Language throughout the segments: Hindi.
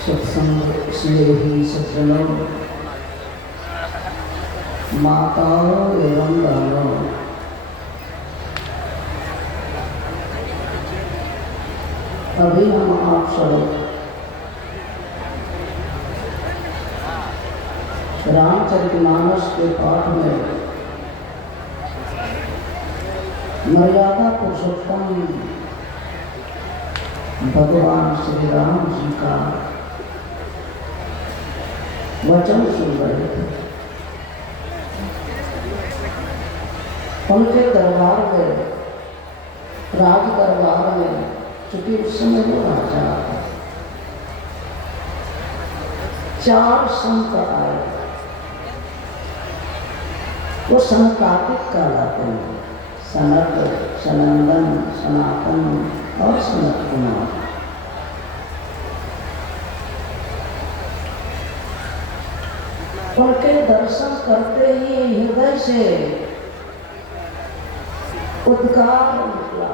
सत्संग स्नेही सज्जनों, माताओं एवं बहनों, अभी हम आप सब रामचरितमानस के पाठ में मर्यादा पुरुषोत्तम भगवान श्री राम जी का वचन सुन रहे थे। उनके दरबार में, राज दरबार में, चूंकि उस समय वो राजा था, 4 संत आए। वो संकातिक कहलाते हैं, सनत, सनंदन, सनातन और सनत कुमार। उनके दर्शन करते ही हृदय से उद्गार निकला,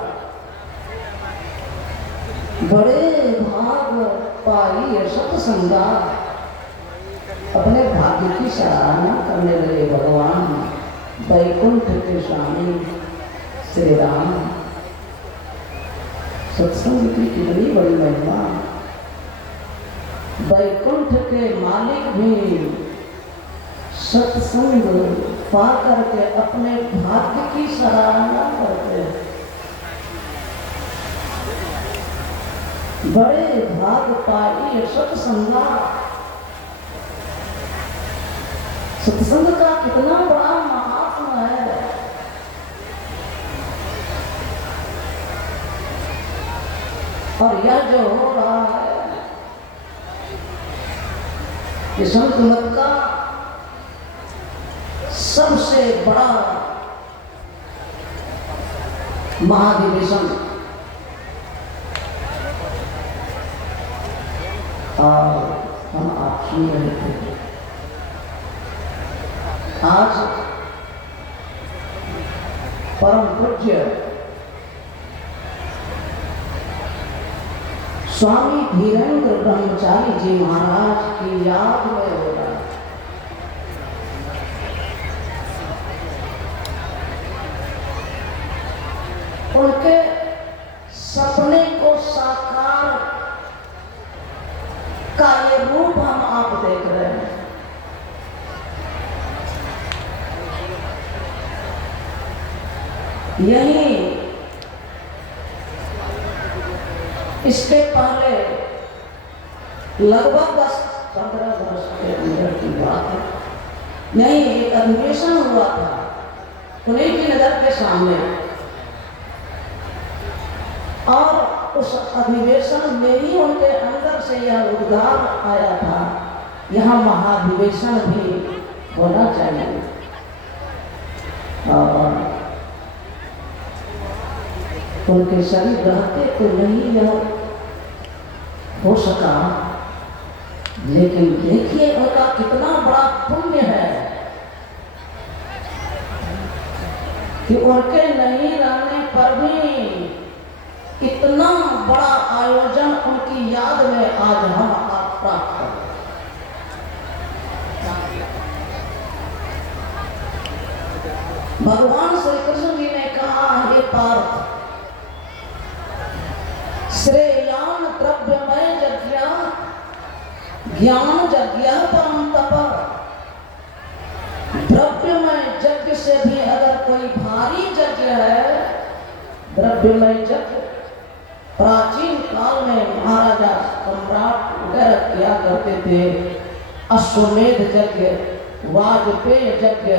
बड़े भाग पाई सत्संगा। अपने भाग्य की सराहना करने लगे भगवान वैकुंठ के स्वामी श्री राम। सत्संग की कितनी बड़ी महिमा। वैकुंठ के मालिक भी सत्संग पा करके अपने भाग्य की सराहना करते हैं। बड़े भाग पाई सत्संगा। सत्संग का कितना बड़ा महात्मा है। और यह जो हो रहा है, ये संत मत का सबसे बड़ा महाधिवेशन। और हम आप सुन रहे थे, आज परम पूज्य स्वामी धीरेन्द्र ब्रह्मचारी जी महाराज की याद में हो रहा है। उनके सपने को साकार का ये रूप हम आप देख रहे हैं। यही इसके पहले लगभग 10-15 वर्ष के अंदर की बात है। यही एक अधिवेशन हुआ था उन्हीं की नजर के सामने, और उस अधिवेशन में ही उनके अंदर से यह उद्गार आया था, यहाँ महाधिवेशन भी होना चाहिए। और उनके शरीर रहते तो नहीं यह हो सका, लेकिन देखिए उनका कितना बड़ा पुण्य है कि उनके नहीं रहने पर भी इतना बड़ा आयोजन उनकी याद में आज हम आप प्राप्त करें। भगवान श्री कृष्ण जी ने कहा, हे पार्थ, ज्ञान यज्ञ परम तप। द्रव्यमय यज्ञ से भी अगर कोई भारी यज्ञ है, द्रव्यमय यज्ञ प्राचीन काल में महाराजा सम्राट वगैरह किया करते थे। अश्वमेध यज्ञ, वाजपेय यज्ञ,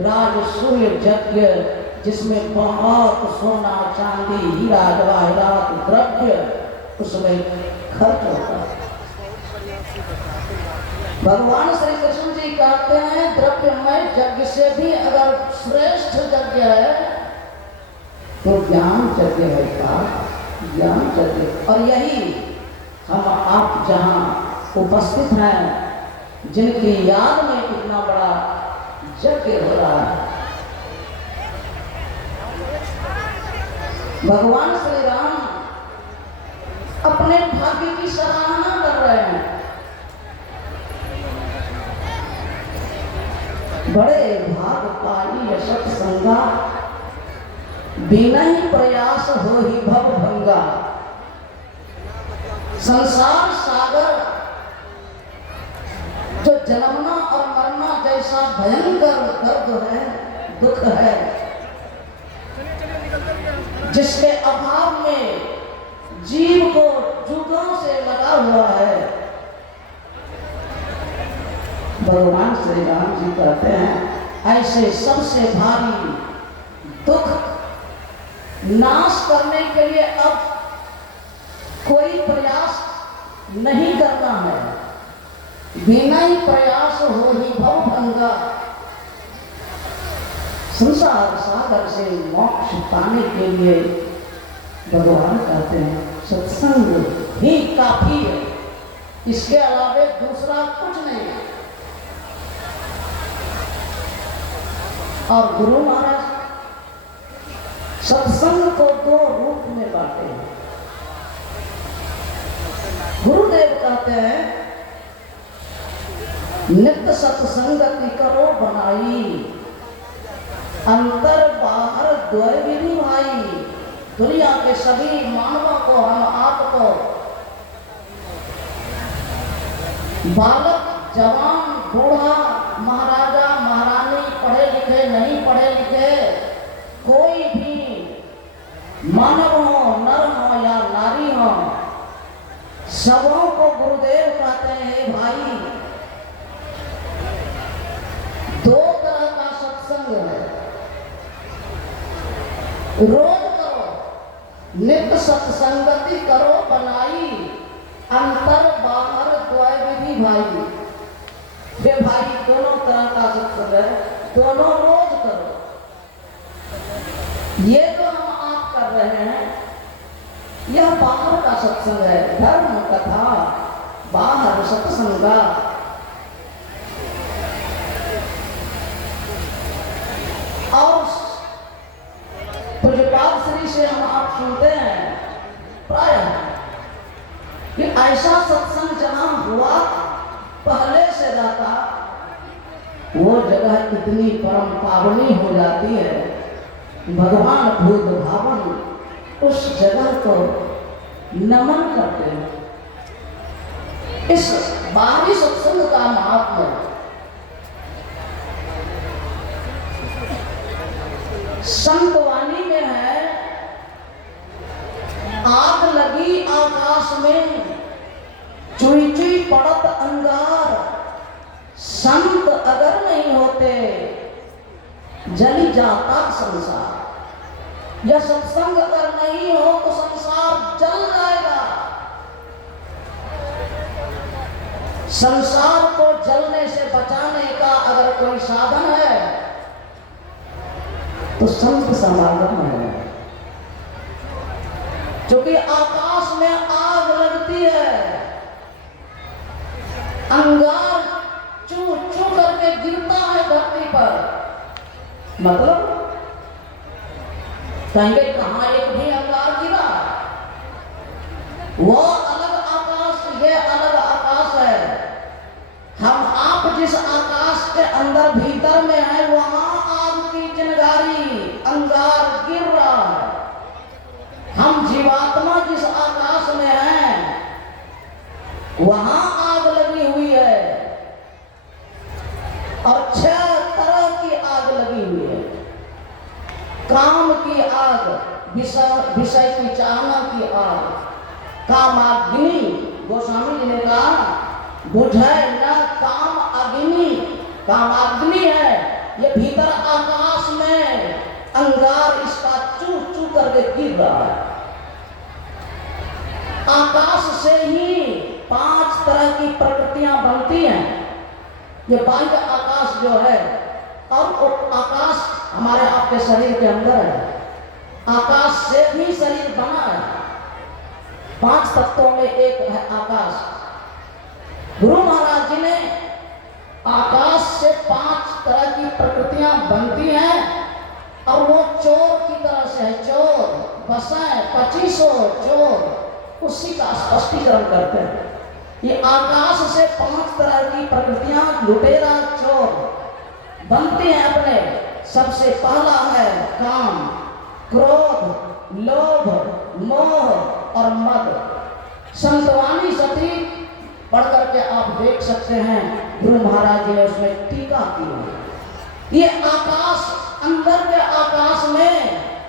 राजसूय यज्ञ, जिसमें बहुत सोना चांदी हीरा जवाहरात द्रव्य उसमें खर्च होता है। भगवान श्री कृष्ण जी कहते हैं द्रव्यमय यज्ञ से भी अगर श्रेष्ठ यज्ञ है तो ज्ञान यज्ञ है का ज्ञान यज्ञ। और यही हम आप जहाँ उपस्थित हैं, जिनकी याद में इतना बड़ा यज्ञ हो रहा है, भगवान श्री राम अपने भाग्य की सराहना कर रहे हैं। बड़े भाग पाई यशत संगा, बिना ही प्रयास हो ही भव भंगा। संसार सागर जो जन्मना और मरना जैसा भयंकर दर्द है, दुख है, जिसके अभाव में जीव को जुगों से लगा हुआ है, भगवान श्री राम जी कहते हैं ऐसे सबसे भारी दुख नाश करने के लिए अब कोई प्रयास नहीं करना है। बिना ही प्रयास हो ही भव भंगा। संसार सागर से मोक्ष पाने के लिए भगवान कहते हैं सत्संग ही काफी है, इसके अलावा दूसरा कुछ नहीं है। और गुरु महाराज सत्संग को दो रूप में बांटे हैं। गुरुदेव कहते हैं नित्य सत्संगति करो बनाई, अंतर बाहर द्वय विधि भाई। दुनिया के सभी मानवों को, हम आपको, बालक जवान बूढ़ा महाराजा महारानी, पढ़े लिखे नहीं पढ़े लिखे, कोई भी मानव हो, नर हो या नारी हो, सबों को गुरुदेव कहते हैं भाई दो तरह का सत्संग है, रोज करो, नित्य सत्संगति करो बनाई, अंतर बाहर द्वय विधि भाई। वे भाई दोनों तरह का सत्संग है, दोनों रोज करो। ये तो हम आप कर रहे हैं, यह बाहर का सत्संग है, धर्म कथा बाहर सत्संग। और पूज्यपाद श्री से हम आप सुनते हैं प्राय कि ऐसा सत्संग जहां हुआ पहले से रहता, वो जगह इतनी परम पावनी हो जाती है, भगवान भूत भावन उस जगह को नमन करते हैं। इस बाहरी सत्संग का महात्मा संतवाणी में है, आग लगी आकाश में, चुई चुई पड़त अंगार, संत अगर नहीं होते जल जाता संसार। यह सत्संग अगर नहीं हो तो संसार जल जाएगा। संसार को जलने से बचाने का अगर कोई साधन है तो संत समागम है। क्योंकि आकाश में आग लगती है, अंगार चू चू करके गिरता है धरती पर, मतलब कहेंगे कहां एक भी अंगार गिरा, वो अलग आकाश, ये अलग आकाश है। हम आप जिस आकाश के अंदर भीतर में है, वहां आग की चिंगारी अंगार गिर रहा है। हम जीवात्मा जिस आकाश में हैं, वहां आग लगी विषय की चाहना की आग, कामाग्नि, गोस्वामी जी ने कहा बुझे न काम अग्नि, कामाग्नि है ये भीतर आकाश में अंगार इसका चू चू करके गिर रहा है। आकाश से ही 5 तरह की प्रकृतियां बनती हैं। ये बाह्य आकाश जो है, और आकाश हमारे आपके शरीर के अंदर है, आकाश से ही शरीर बना है। 5 तत्वों में एक है आकाश। गुरु महाराज जी ने आकाश से 5 तरह की प्रकृतियां बनती हैं, और वो चोर की तरह से है, चोर बसाए 2500 चोर, उसी का स्पष्टीकरण करते हैं। ये आकाश से 5 तरह की प्रकृतियां लुटेरा चोर बनती हैं अपने। सबसे पहला है काम, क्रोध, लोभ, मोह और मद। संतवानी सती पढ़ करके आप देख सकते हैं, गुरु महाराज जी ने उसमें टीका की। ये आकाश, अंदर के आकाश में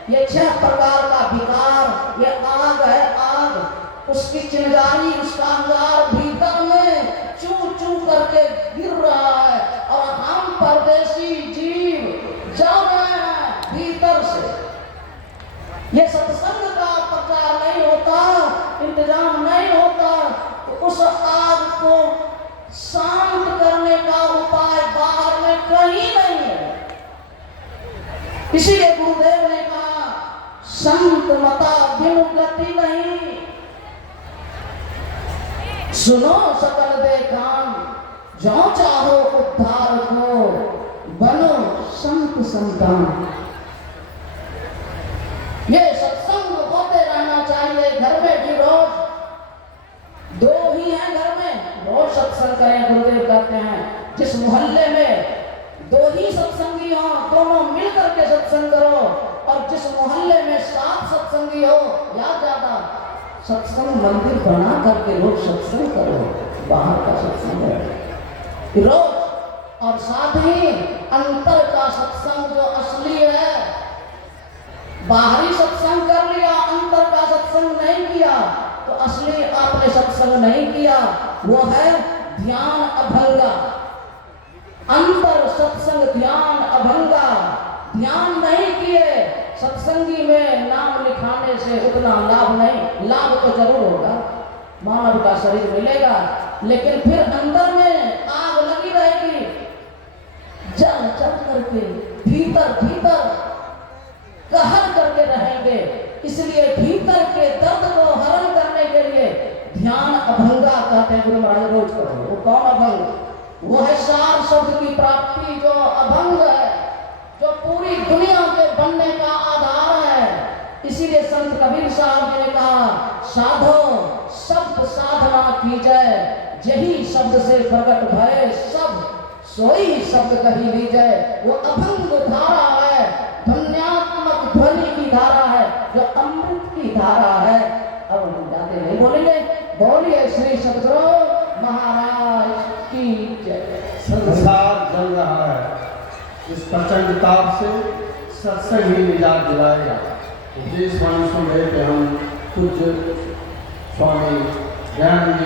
ये 6 प्रकार का विकार, ये आग है आग, उसकी चिंगारी, उसका अंगार भीतर में चू चू करके गिर रहा है, और हम परदेशी जीव जा रहे हैं भीतर से। ये सत्संग का प्रचार नहीं होता, इंतजाम नहीं होता, तो उस आग को शांत करने का उपाय बाहर में कहीं नहीं है। इसीलिए गुरुदेव ने कहा संत मता बिनु गति नहीं, सुनो सकल देखान, जो चाहो उद्धार को, बनो संत संतान। ये सत्संग होते रहना चाहिए घर में भी। रोज 2 ही हैं घर में, रोज सत्संग करें। गुरुदेव कहते हैं जिस मोहल्ले में 2 ही सत्संगी हो, दोनों मिलकर के सत्संग करो, और जिस मोहल्ले में 7 सत्संगी हो या ज्यादा, सत्संग मंदिर बना करके लोग सत्संग करो, बाहर का सत्संग है रोज। और साथ ही अंतर का सत्संग जो असली है, बाहरी सत्संग कर लिया, अंतर का सत्संग नहीं किया, तो असली आपने सत्संग नहीं किया, वो है ध्यान अभंगा। अंतर सत्संग ध्यान अभंगा, ध्यान नहीं किए, सत्संगी में नाम लिखाने से उतना लाभ नहीं। लाभ तो जरूर होगा, मानव का शरीर मिलेगा, लेकिन फिर अंदर में आग लगी रहेगी, जल जल करके भीतर भीतर कहर करके रहेंगे। इसलिए भीतर के दर्द को हरण करने के लिए ध्यान अभंगा कहते हैं गुरु महाराज रोज करो। वो कौन अभंग? वो है सार शब्द की प्राप्ति, जो अभंग है, जो पूरी दुनिया के बनने का आधार है। इसीलिए संत कबीर साहब ने कहा साधो शब्द साधना की जाए, यही शब्द से प्रकट भय सब, सोई शब्द कही ली जाए। वो अभंग धारा है, धन्यात्मक ध्वनि की धारा है, जो अमृत की धारा है। अब हम जाते नहीं बोलेंगे, बोलिए श्री सद्गुरु महाराज की जय। संसार जल रहा है, इस प्रचंड ताप से सत्संग ही निजात दिलाएगा। जिस मनुष्य में हम कुछ स्वामी ज्ञान